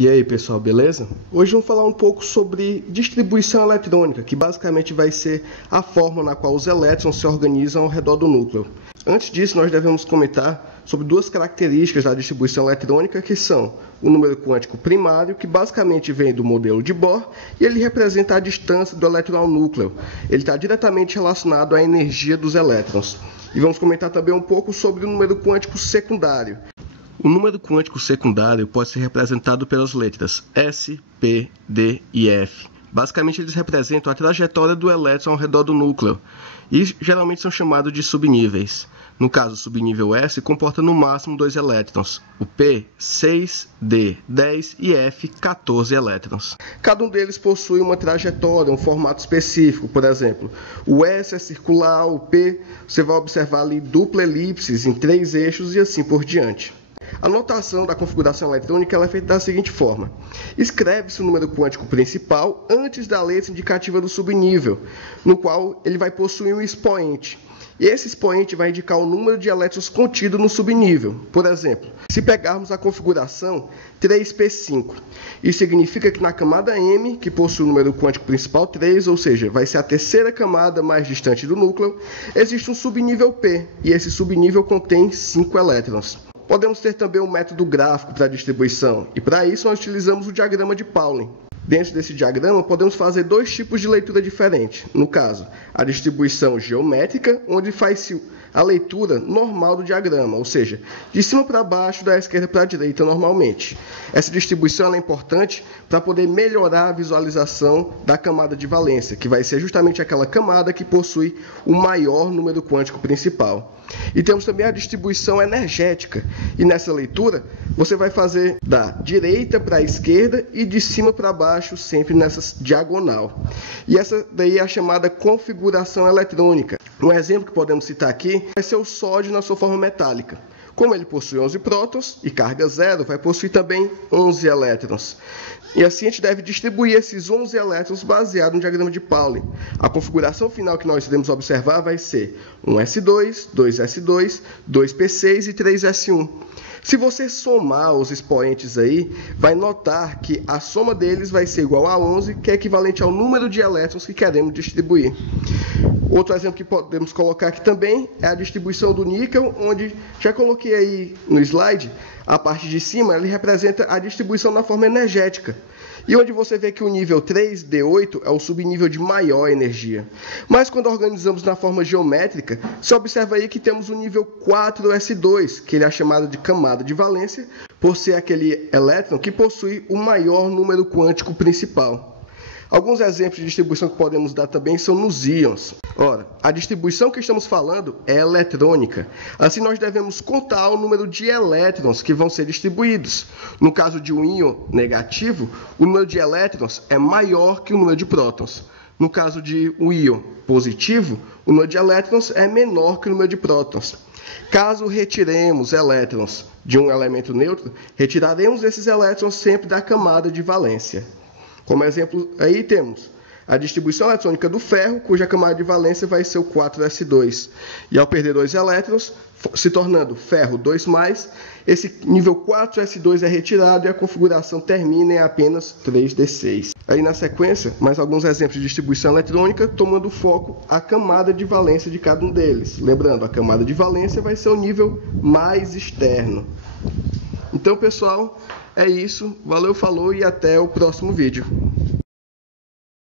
E aí pessoal, beleza? Hoje vamos falar um pouco sobre distribuição eletrônica, que basicamente vai ser a forma na qual os elétrons se organizam ao redor do núcleo. Antes disso, nós devemos comentar sobre duas características da distribuição eletrônica, que são o número quântico primário, que basicamente vem do modelo de Bohr, e ele representa a distância do elétron ao núcleo. Ele está diretamente relacionado à energia dos elétrons. E vamos comentar também um pouco sobre o número quântico secundário. O número quântico secundário pode ser representado pelas letras S, P, D e F. Basicamente, eles representam a trajetória do elétron ao redor do núcleo e geralmente são chamados de subníveis. No caso, o subnível S comporta no máximo 2 elétrons, o P, 6, D, 10 e F, 14 elétrons. Cada um deles possui uma trajetória, um formato específico. Por exemplo, o S é circular, o P você vai observar ali dupla elipses em 3 eixos e assim por diante. A notação da configuração eletrônica é feita da seguinte forma. Escreve-se o número quântico principal antes da letra indicativa do subnível, no qual ele vai possuir um expoente. E esse expoente vai indicar o número de elétrons contido no subnível. Por exemplo, se pegarmos a configuração 3p5, isso significa que na camada M, que possui o número quântico principal 3, ou seja, vai ser a terceira camada mais distante do núcleo, existe um subnível P, e esse subnível contém 5 elétrons. Podemos ter também um método gráfico para a distribuição, e para isso nós utilizamos o diagrama de Pauling. Dentro desse diagrama, podemos fazer 2 tipos de leitura diferentes. No caso, a distribuição geométrica, onde faz-se a leitura normal do diagrama, ou seja, de cima para baixo, da esquerda para a direita normalmente. Essa distribuição é importante para poder melhorar a visualização da camada de valência, que vai ser justamente aquela camada que possui o maior número quântico principal. E temos também a distribuição energética, e nessa leitura você vai fazer da direita para a esquerda e de cima para baixo, sempre nessa diagonal. E essa daí é a chamada configuração eletrônica. Um exemplo que podemos citar aqui vai ser o sódio na sua forma metálica. Como ele possui 11 prótons e carga zero, vai possuir também 11 elétrons. E assim a gente deve distribuir esses 11 elétrons baseado no diagrama de Pauling. A configuração final que nós iremos observar vai ser um S2, 2S2, 2P6 e 3S1. Se você somar os expoentes aí, vai notar que a soma deles vai ser igual a 11, que é equivalente ao número de elétrons que queremos distribuir. Outro exemplo que podemos colocar aqui também é a distribuição do níquel, onde já coloquei aí no slide, a parte de cima ele representa a distribuição na forma energética. E onde você vê que o nível 3D8 é o subnível de maior energia. Mas quando organizamos na forma geométrica, você observa aí que temos o nível 4S2, que ele é chamado de camada de valência, por ser aquele elétron que possui o maior número quântico principal. Alguns exemplos de distribuição que podemos dar também são nos íons. Ora, a distribuição que estamos falando é eletrônica. Assim, nós devemos contar o número de elétrons que vão ser distribuídos. No caso de um íon negativo, o número de elétrons é maior que o número de prótons. No caso de um íon positivo, o número de elétrons é menor que o número de prótons. Caso retiremos elétrons de um elemento neutro, retiraremos esses elétrons sempre da camada de valência. Como exemplo, aí temos a distribuição eletrônica do ferro, cuja camada de valência vai ser o 4s2. E ao perder 2 elétrons, se tornando ferro 2+, esse nível 4s2 é retirado e a configuração termina em apenas 3d6. Aí na sequência, mais alguns exemplos de distribuição eletrônica, tomando foco a camada de valência de cada um deles. Lembrando, a camada de valência vai ser o nível mais externo. Então, pessoal, é isso. Valeu, falou e até o próximo vídeo.